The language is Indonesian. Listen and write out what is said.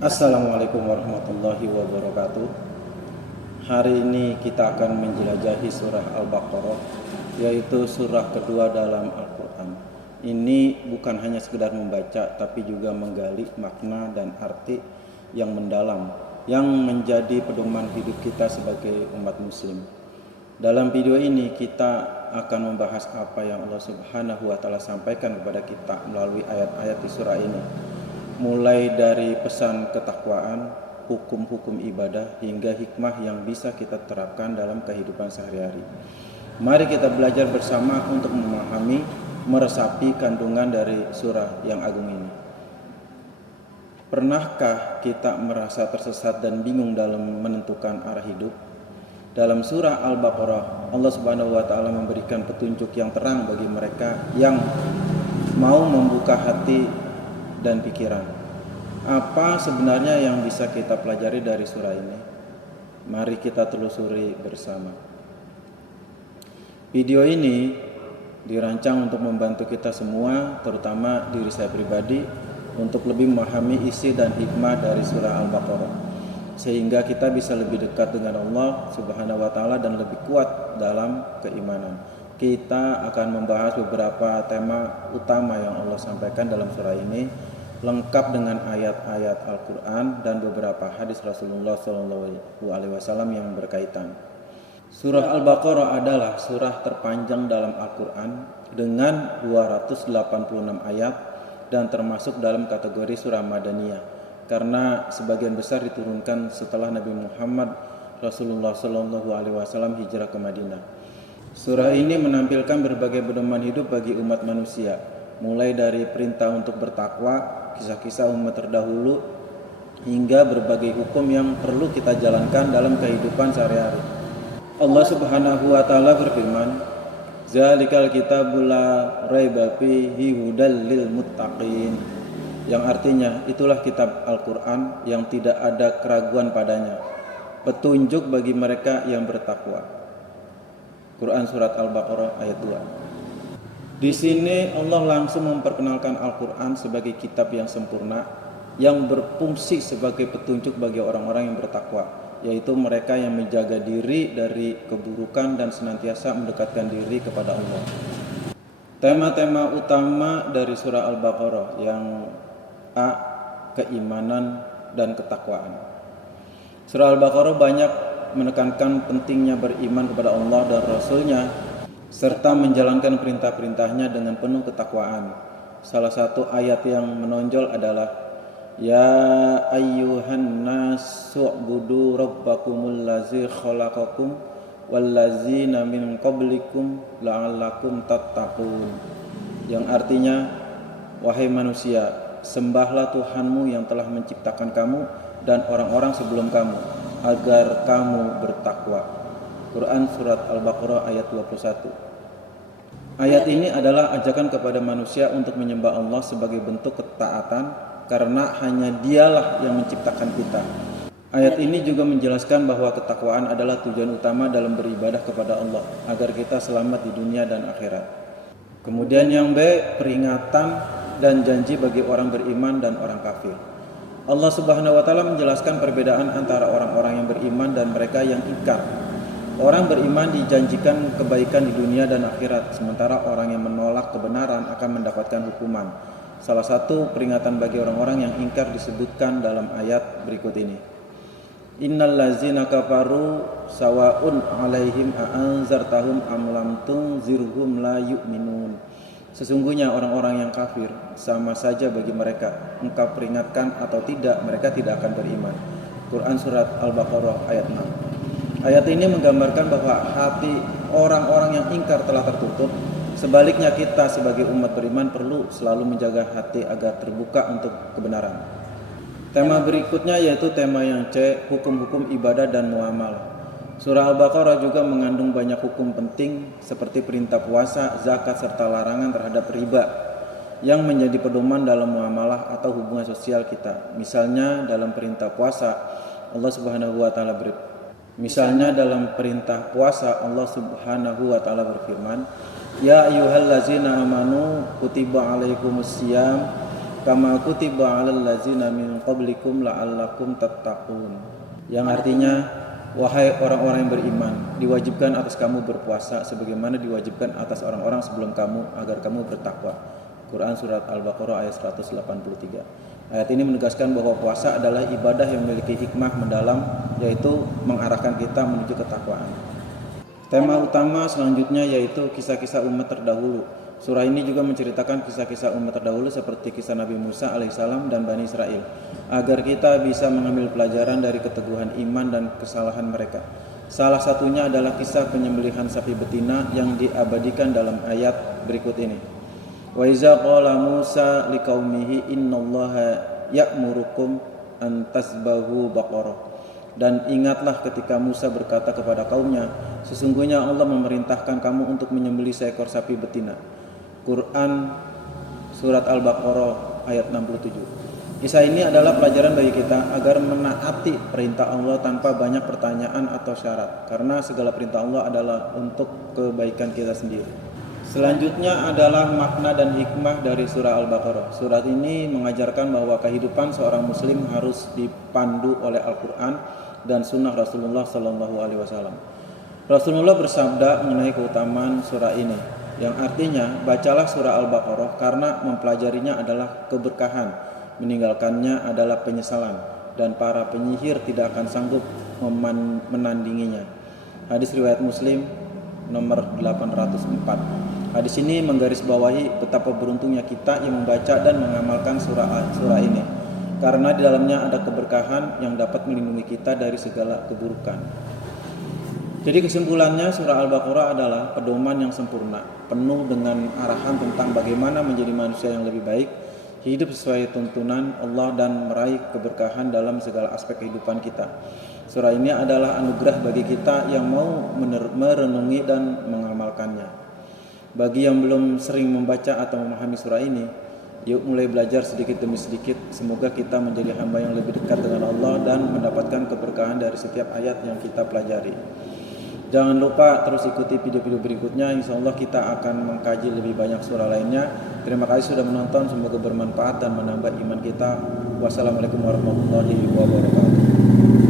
Assalamualaikum warahmatullahi wabarakatuh. Hari ini kita akan menjelajahi surah Al-Baqarah, yaitu surah kedua dalam Al-Quran. Ini bukan hanya sekedar membaca, tapi juga menggali makna dan arti yang mendalam, yang menjadi pedoman hidup kita sebagai umat muslim. Dalam video ini kita akan membahas apa yang Allah Subhanahu wa Ta'ala sampaikan kepada kita melalui ayat-ayat di surah ini, mulai dari pesan ketakwaan, hukum-hukum ibadah, hingga hikmah yang bisa kita terapkan dalam kehidupan sehari-hari. Mari kita belajar bersama untuk memahami, meresapi kandungan dari surah yang agung ini. Pernahkah kita merasa tersesat dan bingung dalam menentukan arah hidup? Dalam surah Al-Baqarah, Allah Subhanahu wa Ta'ala memberikan petunjuk yang terang bagi mereka yang mau membuka hati dan pikiran. Apa sebenarnya yang bisa kita pelajari dari surah ini? Mari kita telusuri bersama. Video ini dirancang untuk membantu kita semua, terutama diri saya pribadi, untuk lebih memahami isi dan hikmah dari surah Al-Baqarah, sehingga kita bisa lebih dekat dengan Allah Subhanahu wa Ta'ala dan lebih kuat dalam keimanan. Kita akan membahas beberapa tema utama yang Allah sampaikan dalam surah ini, lengkap dengan ayat-ayat Al-Quran dan beberapa hadis Rasulullah SAW yang berkaitan. Surah Al-Baqarah adalah surah terpanjang dalam Al-Quran dengan 286 ayat dan termasuk dalam kategori surah Madaniyah, karena sebagian besar diturunkan setelah Nabi Muhammad Rasulullah SAW hijrah ke Madinah. Surah ini menampilkan berbagai pedoman hidup bagi umat manusia, mulai dari perintah untuk bertakwa, kisah-kisah umat terdahulu, hingga berbagai hukum yang perlu kita jalankan dalam kehidupan sehari-hari. Allah Subhanahu wa Ta'ala berfirman, "Zalikal kitabul la raiba fihi hudal lil muttaqin," yang artinya itulah kitab Al-Quran yang tidak ada keraguan padanya, petunjuk bagi mereka yang bertakwa. Quran surat Al-Baqarah ayat 2. Di sini Allah langsung memperkenalkan Al-Quran sebagai kitab yang sempurna, yang berfungsi sebagai petunjuk bagi orang-orang yang bertakwa, yaitu mereka yang menjaga diri dari keburukan dan senantiasa mendekatkan diri kepada Allah. Tema-tema utama dari surah Al-Baqarah yang A. Keimanan dan ketakwaan. Surah Al-Baqarah banyak menekankan pentingnya beriman kepada Allah dan Rasul-Nya, serta menjalankan perintah-perintahnya dengan penuh ketakwaan. Salah satu ayat yang menonjol adalah Ya ayyuhan nasu u'budu rabbakumul ladzi khalaqakum wallazina min qablikum la'allakum tattaqun, yang artinya, wahai manusia, sembahlah Tuhanmu yang telah menciptakan kamu dan orang-orang sebelum kamu, agar kamu bertakwa. Quran surat Al-Baqarah ayat 21. Ayat ini adalah ajakan kepada manusia untuk menyembah Allah sebagai bentuk ketaatan, karena hanya Dialah yang menciptakan kita. Ayat ini juga menjelaskan bahwa ketakwaan adalah tujuan utama dalam beribadah kepada Allah, agar kita selamat di dunia dan akhirat. Kemudian yang B, peringatan dan janji bagi orang beriman dan orang kafir. Allah Subhanahu wa Ta'ala menjelaskan perbedaan antara orang-orang yang beriman dan mereka yang ingkar. Orang beriman dijanjikan kebaikan di dunia dan akhirat, sementara orang yang menolak kebenaran akan mendapatkan hukuman. Salah satu peringatan bagi orang-orang yang ingkar disebutkan dalam ayat berikut ini. Innal ladzina kafaru sawaun 'alaihim a'anzartahum am lam tunzirhum la yu'minun. Sesungguhnya orang-orang yang kafir sama saja bagi mereka, engkau peringatkan atau tidak, mereka tidak akan beriman. Quran surat Al-Baqarah ayat 6. Ayat ini menggambarkan bahwa hati orang-orang yang ingkar telah tertutup. Sebaliknya kita sebagai umat beriman perlu selalu menjaga hati agar terbuka untuk kebenaran. Tema berikutnya yaitu tema yang C, hukum-hukum ibadah dan muamalah. Surah Al-Baqarah juga mengandung banyak hukum penting seperti perintah puasa, zakat, serta larangan terhadap riba yang menjadi pedoman dalam muamalah atau hubungan sosial kita. Misalnya dalam perintah puasa, Allah Subhanahu wa Ta'ala berfirman, Ya ayyuhallazina amanu kutiba alaikumusiyam kama kutiba 'alal ladzina min qablikum la'allakum tattaqun. Yang artinya, wahai orang-orang yang beriman, diwajibkan atas kamu berpuasa sebagaimana diwajibkan atas orang-orang sebelum kamu agar kamu bertakwa. Quran surat Al-Baqarah ayat 183. Ayat ini menegaskan bahwa puasa adalah ibadah yang memiliki hikmah mendalam, yaitu mengarahkan kita menuju ketakwaan. Tema utama selanjutnya yaitu kisah-kisah umat terdahulu. Surah ini juga menceritakan kisah-kisah umat terdahulu seperti kisah Nabi Musa alaihissalam dan Bani Israel, agar kita bisa mengambil pelajaran dari keteguhan iman dan kesalahan mereka. Salah satunya adalah kisah penyembelihan sapi betina yang diabadikan dalam ayat berikut ini. Wa iza qala Musa liqaumihi innallaha ya'murukum an tasbahu baqarah. Dan ingatlah ketika Musa berkata kepada kaumnya, sesungguhnya Allah memerintahkan kamu untuk menyembelih seekor sapi betina. Quran surat Al-Baqarah ayat 67. Kisah ini adalah pelajaran bagi kita agar menaati perintah Allah tanpa banyak pertanyaan atau syarat, karena segala perintah Allah adalah untuk kebaikan kita sendiri. Selanjutnya adalah makna dan hikmah dari surah Al-Baqarah. Surat ini mengajarkan bahwa kehidupan seorang muslim harus dipandu oleh Al-Quran dan sunnah Rasulullah SAW. Rasulullah bersabda mengenai keutamaan surah ini, yang artinya bacalah surah Al-Baqarah karena mempelajarinya adalah keberkahan, meninggalkannya adalah penyesalan, dan para penyihir tidak akan sanggup menandinginya. Hadis riwayat Muslim nomor 804. Hadis ini menggarisbawahi betapa beruntungnya kita yang membaca dan mengamalkan surah ini, karena di dalamnya ada keberkahan yang dapat melindungi kita dari segala keburukan. Jadi kesimpulannya, surah Al-Baqarah adalah pedoman yang sempurna, penuh dengan arahan tentang bagaimana menjadi manusia yang lebih baik, hidup sesuai tuntunan Allah dan meraih keberkahan dalam segala aspek kehidupan kita. Surah ini adalah anugerah bagi kita yang mau merenungi dan mengamalkannya. Bagi yang belum sering membaca atau memahami surah ini, yuk mulai belajar sedikit demi sedikit. Semoga kita menjadi hamba yang lebih dekat dengan Allah dan mendapatkan keberkahan dari setiap ayat yang kita pelajari. Jangan lupa terus ikuti video-video berikutnya. Insya Allah kita akan mengkaji lebih banyak surah lainnya. Terima kasih sudah menonton, semoga bermanfaat dan menambah iman kita. Wassalamualaikum warahmatullahi wabarakatuh.